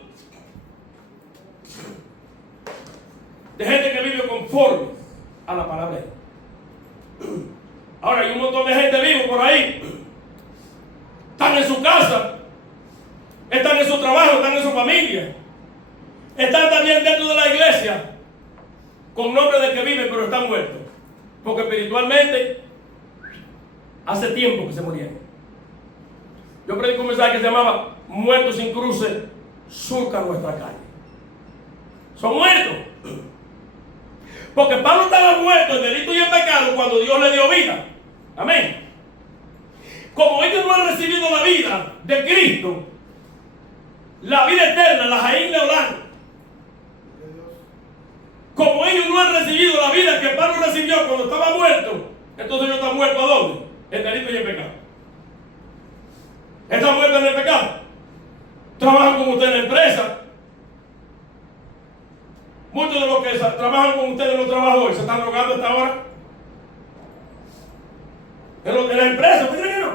de gente que vive conforme a la palabra de Dios. Ahora hay un montón de gente vivo por ahí. Están en su casa, están en su trabajo, están en su familia, están también dentro de la iglesia, con nombre de que viven, pero están muertos. Porque espiritualmente, hace tiempo que se murieron. Yo predico un mensaje que se llamaba Muertos sin cruce, surca nuestra calle. Son muertos. Porque Pablo estaba muerto en delito y en pecado cuando Dios le dio vida. Amén. Como ellos no han recibido la vida de Cristo, la vida eterna, la Jaín Leolán, como ellos no han recibido la vida que Pablo recibió cuando estaba muerto, entonces ellos están muertos ¿a dónde? En delito y en pecado. Están muertos en el pecado. Trabajan con usted en la empresa. Muchos de los que trabajan con ustedes en los trabajos se están drogando hasta ahora. En la empresa, ¿usted cree que no?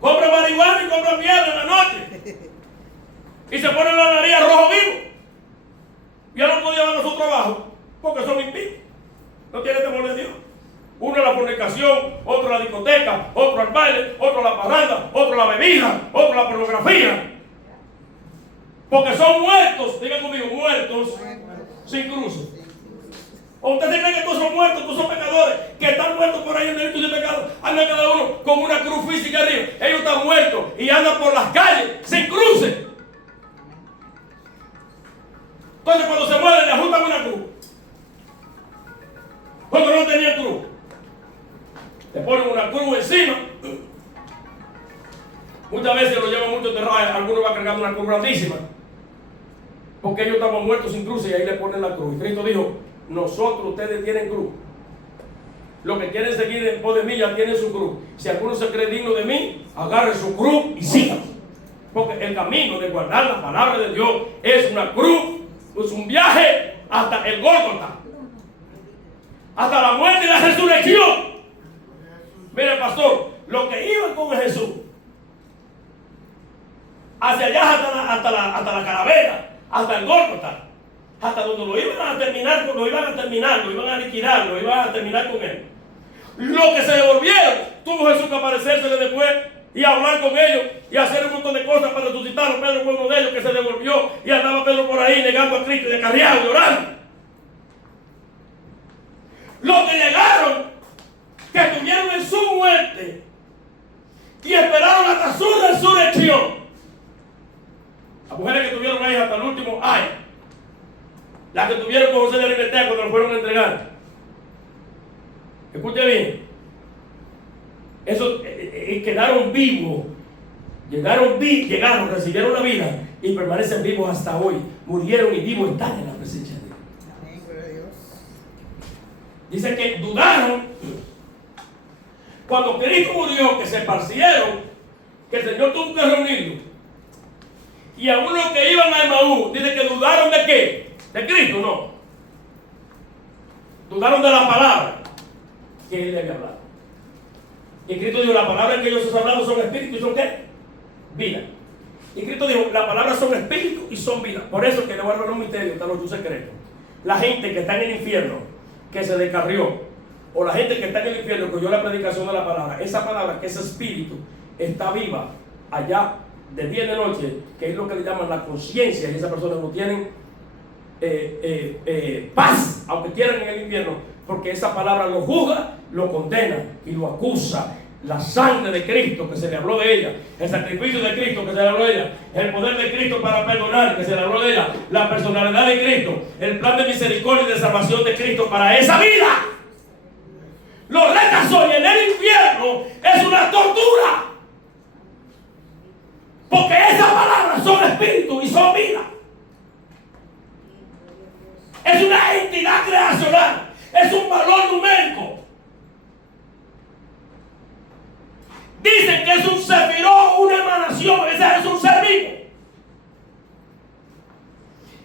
Compran marihuana y compran mierda en la noche. Y se ponen la nariz a rojo vivo. Ya no podían llevar a su trabajo porque son impíos. No tienen temor de Dios. Uno a la fornicación, otro a la discoteca, otro al baile, otro a la parranda, otro a la bebida, otro a la pornografía. Porque son muertos, digan conmigo, muertos sin cruce. ¿O usted se cree que todos son muertos, todos son pecadores, que están muertos por ahí en delitos y pecados? Anda cada uno con una cruz física arriba. Ellos están muertos y andan por las calles sin cruce. Entonces cuando se mueren le ajustan una cruz. Cuando no tenían cruz, le ponen una cruz encima. Muchas veces lo llevan mucho terror, algunos van cargando una cruz grandísima. Porque ellos estaban muertos sin cruz y ahí le ponen la cruz. Y Cristo dijo, nosotros, ustedes tienen cruz. Los que quieren seguir en pos de mí ya tienen su cruz. Si alguno se cree digno de mí, agarre su cruz y siga. Porque el camino de guardar la palabra de Dios es una cruz, es un viaje hasta el Gólgota, hasta la muerte y la resurrección. Mire, pastor, los que iban con Jesús hacia allá hasta la calavera, hasta el Gólgota, hasta donde lo iban a terminar, lo iban a liquidar, lo iban a terminar con él. Los que se devolvieron, tuvo Jesús que aparecérsele después y hablar con ellos y hacer un montón de cosas para resucitarlo. Pedro fue uno de ellos que se devolvió y andaba Pedro por ahí negando a Cristo y descarriado, llorando. Los que llegaron, que estuvieron en su muerte y esperaron hasta su resurrección. Las mujeres que estuvieron ahí hasta el último año, las que estuvieron con José de Arimatea cuando lo fueron a entregar. Escuche bien, esos quedaron vivos, llegaron, recibieron la vida y permanecen vivos hasta hoy. Murieron y vivos están en la presencia de Dios. Amén, gloria a Dios. Dice que dudaron cuando Cristo murió, que se esparcieron, que el Señor tuvo que reunirlos. Y a unos que iban a Emaús, dice que dudaron de qué, de Cristo, no. Dudaron de la palabra que Él le había hablado. Y Cristo dijo, la palabra que ellos han hablado son espíritu y son qué, vida. Y Cristo dijo, las palabras son espíritu y son vida. Por eso que le voy a hablar un misterio, está los secretos. La gente que está en el infierno, que se descarrió, o la gente que está en el infierno, que oyó la predicación de la palabra, esa palabra, ese espíritu, está viva allá de día y de noche, que es lo que le llaman la conciencia, y esas personas no tienen paz, aunque quieran en el infierno, porque esa palabra lo juzga, lo condena y lo acusa. La sangre de Cristo que se le habló de ella, el sacrificio de Cristo que se le habló de ella, el poder de Cristo para perdonar que se le habló de ella, la personalidad de Cristo, el plan de misericordia y de salvación de Cristo para esa vida, lo rechazó. Y en el infierno es una tortura, porque esas palabras son espíritu y son vida. Es una entidad creacional, es un valor numérico. Dicen que es un sefirot, una emanación, ese es un ser vivo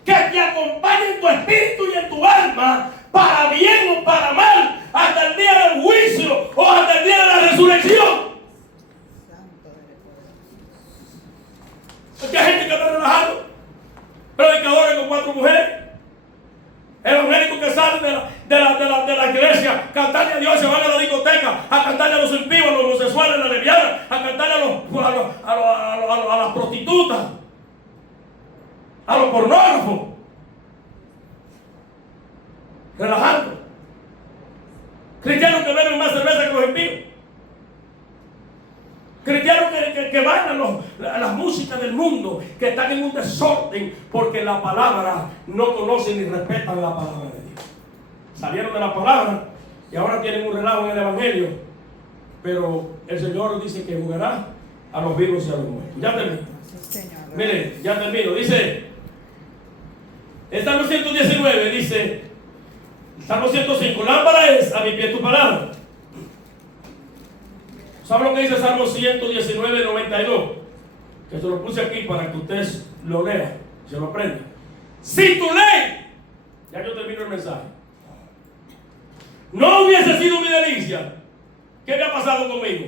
que te acompaña en tu espíritu y en tu alma, para bien o para mal, hasta el día del juicio o hasta el día de la resurrección. Porque hay gente que está relajando, predicadores con 4 mujeres, evangelistas la iglesia, cantarle a Dios, se van a la discoteca, a cantarle a los impíos, a los homosexuales, a las lesbianas, a cantarle a las prostitutas, a los pornógrafos, relajando. Cristianos que beben más cerveza que los impíos. Cristianos que bailan las músicas del mundo, que están en un desorden porque la palabra no conocen ni respetan la palabra de Dios. Salieron de la palabra y ahora tienen un relajo en el evangelio, pero el Señor dice que jugará a los vivos y a los muertos. Ya termino. Miren, ya termino. Dice, el Salmo 119 dice, Salmo 105, lámpara es a mi pie tu palabra. ¿Sabe lo que dice Salmo 119, 92? Que se lo puse aquí para que ustedes lo lean, se lo aprendan. Si tu ley, ya yo termino el mensaje, no hubiese sido mi delicia, ¿qué me ha pasado conmigo?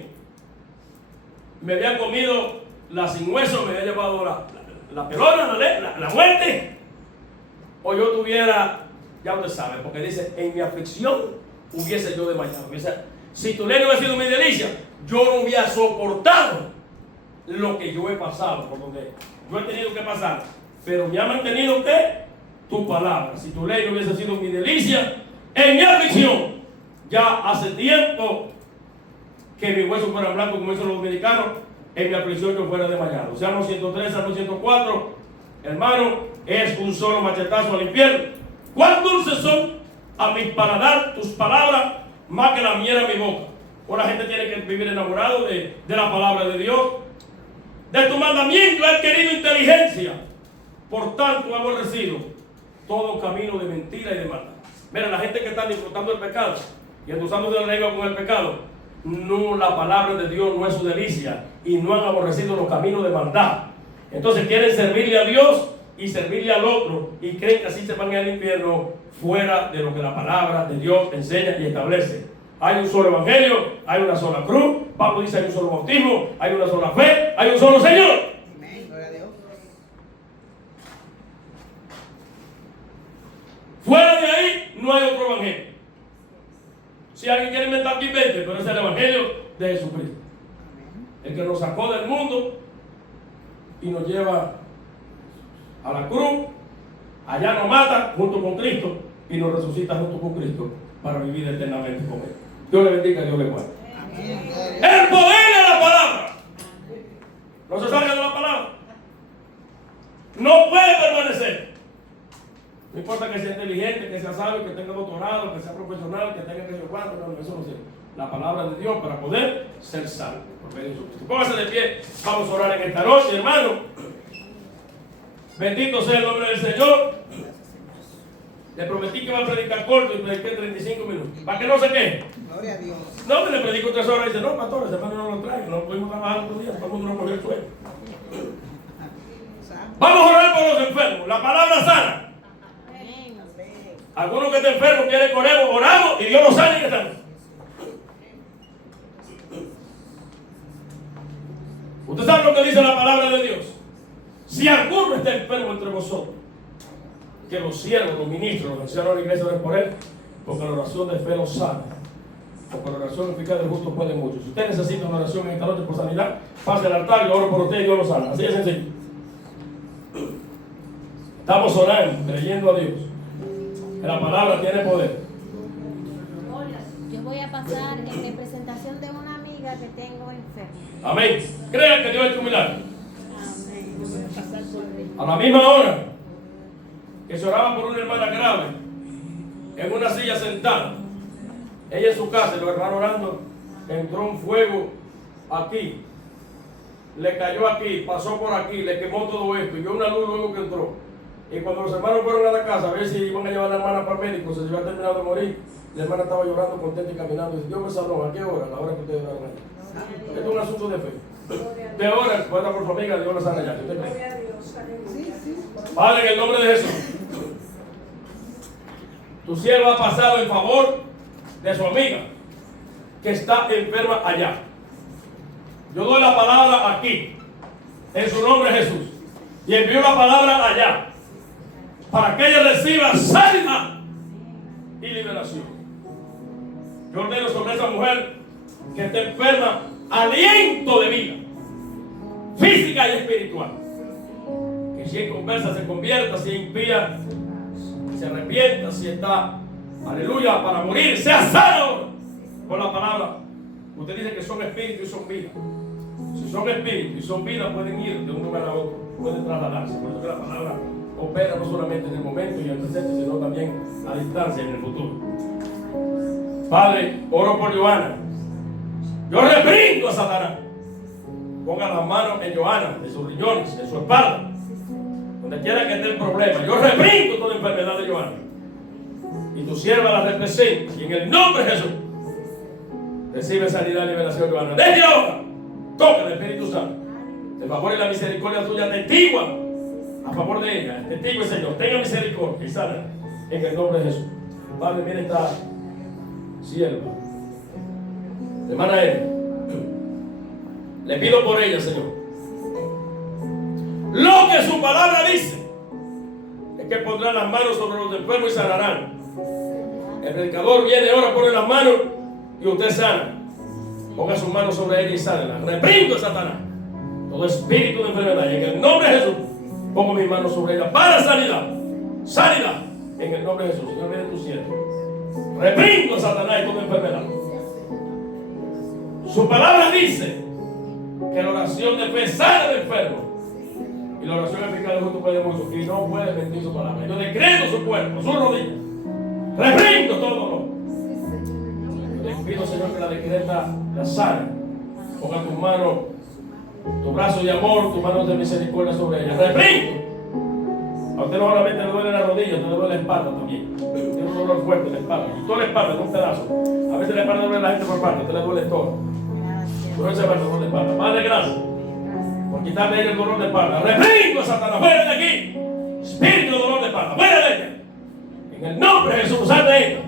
Me había comido la sin hueso, me había llevado la pelona, la muerte, o yo tuviera, ya usted sabe, porque dice, en mi aflicción hubiese yo desmayado. Si tu ley no hubiese sido mi delicia, yo no hubiera soportado lo que yo he pasado, por donde yo he tenido que pasar, pero me ha mantenido ¿qué? Tu palabra. Si tu ley no hubiese sido mi delicia, en mi aflicción, ya hace tiempo que mi hueso fuera blanco, como dicen los dominicanos, en mi aflicción yo fuera desmayado. Salmo 103, Salmo 104, hermano, es un solo machetazo al infierno. Cuán dulces son a mi paladar tus palabras, más que la miel a mi boca. O la gente tiene que vivir enamorado de la palabra de Dios. De tu mandamiento he querido inteligencia, por tanto he aborrecido todo camino de mentira y de maldad. Mira, la gente que está disfrutando el pecado y endulzando de la lengua con el pecado, no, la palabra de Dios no es su delicia y no han aborrecido los caminos de maldad. Entonces quieren servirle a Dios y servirle al otro y creen que así se van al infierno, fuera de lo que la palabra de Dios enseña y establece. Hay un solo evangelio, hay una sola cruz. Pablo dice hay un solo bautismo, hay una sola fe, hay un solo Señor. Amén. Gloria a Dios. Fuera de ahí no hay otro evangelio. Si alguien quiere inventar que invente, pero es el evangelio de Jesucristo. El que nos sacó del mundo y nos lleva a la cruz, allá nos mata junto con Cristo y nos resucita junto con Cristo para vivir eternamente con Él. Dios le bendiga, Dios le guarde. El poder de la palabra. No se salga de la palabra. No puede permanecer. No importa que sea inteligente, que sea sabio, que tenga doctorado, que sea profesional, que tenga que ser cuánto, no, eso no sirve. La palabra de Dios para poder ser salvo por medio de Jesucristo. Póngase de pie, vamos a orar en esta noche, hermano. Bendito sea el nombre del Señor. Le prometí que va a predicar corto y prediqué 35 minutos. Para que no se queje. Gloria a Dios. No, le predico 3 horas y dice, no, pastor, ese hermano no lo trae, no pudimos trabajar otro día, todo el mundo no cogió el sueño. Vamos a orar por los enfermos. La palabra sana. Algunos que estén enfermos quieren oremos, oramos y Dios los sana y están. Usted sabe lo que dice la palabra de Dios. Si alguno está enfermo entre vosotros, que los siervos, los ministros, los ancianos de la iglesia oren por él, porque la oración de fe los sana. Porque la oración eficaz del justo puede mucho. Si usted necesita una oración en esta noche por sanidad, pase al altar, yo oro por usted y Dios lo sana. Así de sencillo. Estamos orando, creyendo a Dios. Que la palabra tiene poder. Hola, yo voy a pasar en representación de una amiga que tengo enferma. Amén. Crean que Dios es un milagro. Amén. Yo voy a pasar por ti. A la misma hora que se oraba por una hermana grave, en una silla sentada, ella en su casa, y los hermanos orando, entró un fuego aquí, le cayó aquí, pasó por aquí, le quemó todo esto, y vio una luz luego que entró. Y cuando los hermanos fueron a la casa a ver si iban a llevar a la hermana para el médico, se había terminado de morir, la hermana estaba llorando contenta y caminando, y dice, Dios me sanó, ¿a qué hora? A la hora que ustedes oraron ahí. Esto es un asunto de fe. De hora, pueda por familia, Dios la sana ya. ¿Usted cree? Gloria a Dios. Aleluya. Padre, en el nombre de Jesús, tu siervo ha pasado en favor de su amiga que está enferma allá. Yo doy la palabra aquí, en su nombre Jesús, y envío la palabra allá, para que ella reciba sanidad y liberación. Yo ordeno sobre esa mujer que está enferma aliento de vida, física y espiritual. Que si conversa se convierta, si impía se arrepienta, si está, aleluya, para morir, sea sano por la palabra. Usted dice que son espíritus y son vida. Si son espíritus y son vida, pueden ir de un lugar a otro, pueden trasladarse. Por eso que la palabra opera no solamente en el momento y en el presente, sino también a distancia en el futuro. Padre, oro por Johanna. Yo reprendo a Satanás. Ponga las manos en Johanna, en sus riñones, en su espalda, donde quiera que esté el problema. Yo reprendo toda enfermedad de Johanna. Y tu sierva la representa. Y en el nombre de Jesús, recibe sanidad y liberación, Johanna. Desde ahora, toca el Espíritu Santo. El favor y la misericordia tuya testiguan a favor de ella. Testigo el Señor. Tenga misericordia y sana en el nombre de Jesús. Padre, mira esta sierva, hermana Eva. Le pido por ella, Señor. Lo que su palabra dice es que pondrá las manos sobre los enfermos y sanarán. El predicador viene ahora, pone las manos y usted sana. Ponga sus manos sobre ella y sánela. Reprendo a Satanás todo espíritu de enfermedad. Y en el nombre de Jesús, pongo mis manos sobre ella para sanidad. Sanidad. En el nombre de Jesús. Señor, viene tu siervo. Reprendo a Satanás y toda enfermedad. Su palabra dice que la oración de fe sana al enfermo. Y la oración eficaz de justo puede mucho. Y no puede mentir su palabra. Yo decreto su cuerpo, su rodilla. Reprendo todo dolor. Les pido, Señor, que la decreta la sana. Ponga tus manos, tu brazo de amor, tus manos de misericordia sobre ella. Reprendo. A usted no solamente le duele la rodilla, usted le duele la espalda también. Tiene un dolor fuerte en la espalda. Y toda la espalda en un pedazo. A veces la espalda duele a la gente por parte, a usted le duele todo. No se va el dolor de espalda. Padre, gracias por quitarle a ella el dolor de espalda. Reprendo a Satanás, fuera de aquí. Espíritu de dolor de espalda, fuera de ella. En el nombre de Jesús, sal de ella.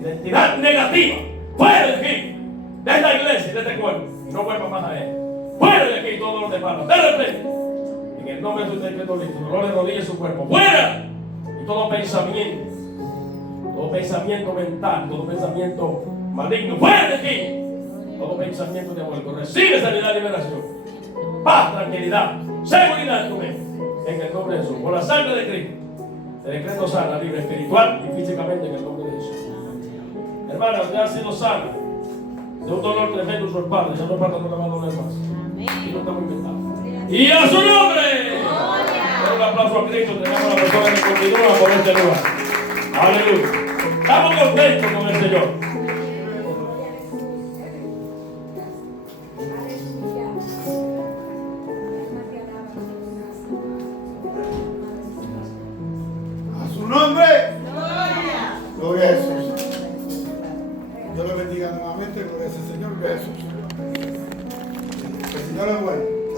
Identidad negativa, fuera de aquí. De esta iglesia, de este cuerpo. Y no vuelva más a él. Fuera de aquí todo dolor de espalda. De repente. En el nombre de Jesús, decreto listo. Dolor de rodilla en su cuerpo. Fuera. Y todo pensamiento mental, todo pensamiento maligno, fuera de aquí. Todo pensamiento diabólico. Recibe sanidad y liberación. Paz, tranquilidad, seguridad en tu mente. En el nombre de Jesús. Por la sangre de Cristo. Te decreto sana, libre, espiritual y físicamente en el nombre de Jesús. Hermana, usted ha sido sana de un dolor tremendo en su espalda. Ya no espalda no le va a doler más. Y no estamos inventando. Y a su nombre. Den un aplauso a Cristo. Tenemos a la persona que continúa por este lugar. Aleluya. Estamos contentos con el Señor. Nombre. Gloria a Jesús. Dios lo bendiga nuevamente. Gloria a ese Señor. Gloria a Jesús. El Señor es bueno.